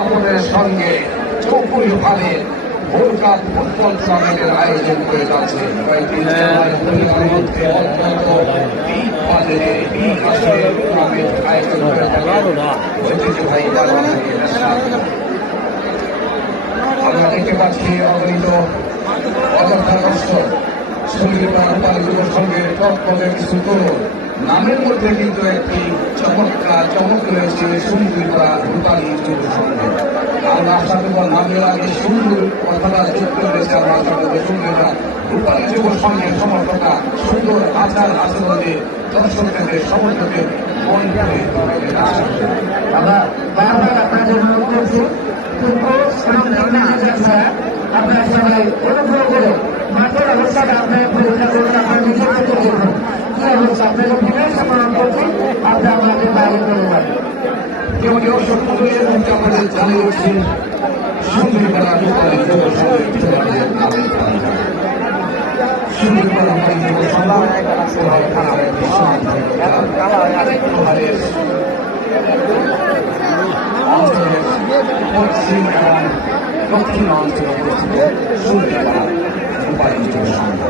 আমাদের সঙ্গে চৌপুরীভাবে ভোল্ড cup football টুর্নামেন্টের আয়োজন করে যাচ্ছে। কয়েকদিন মধ্যে অত্যন্ত বাজারের আসরের টুর্নামেন্ট আয়োজন করে থাকে ঐতিহ্যবাহী আমরা দেখতে পাচ্ছি অগণিত অযোধ্যাগ্রস্ত সঙ্গীত যুব সংঘের তৎপদের কিছু তরুণ নামের মধ্যে কিন্তু একটি চমক রয়েছে সুন্দরীরা রূপালী যুব সংঘে। আমরা আশা করব নামের আগে সুন্দর কথাটা যুক্ত রয়েছে। আমরা আশা করবো সুন্দরীরা রূপালী যুব সংঘের সমর্থকরা সুন্দর আচার আচরণে দর্শকদের সমর্থকের মন করে আমরা বারবার আপনাদের অনুরোধ করছি আপনারা সবাই অনুগ্রহ করে মাঠের অবস্থাটা আপনারা পরীক্ষা করুন। আপনার নিজের থেকে দেখুন কি অবস্থা আপনাদের বিনয় সম্মান করছি। আপনি আমাদের বাইরে করে যাবেন। কেউ কেউ সকলের মধ্যে আমাদের জানিয়েছি সুন্দরীপাড়া রূপালী যুব সংঘের খেলোয়াড়দের নামে সুন্দরীপাড়া রূপালী যুব সংঘ অঞ্চলের পশ্চিম এবং দক্ষিণ অঞ্চলে অবস্থিত সুন্দরীপাড়া রূপালী যুব সংঘ।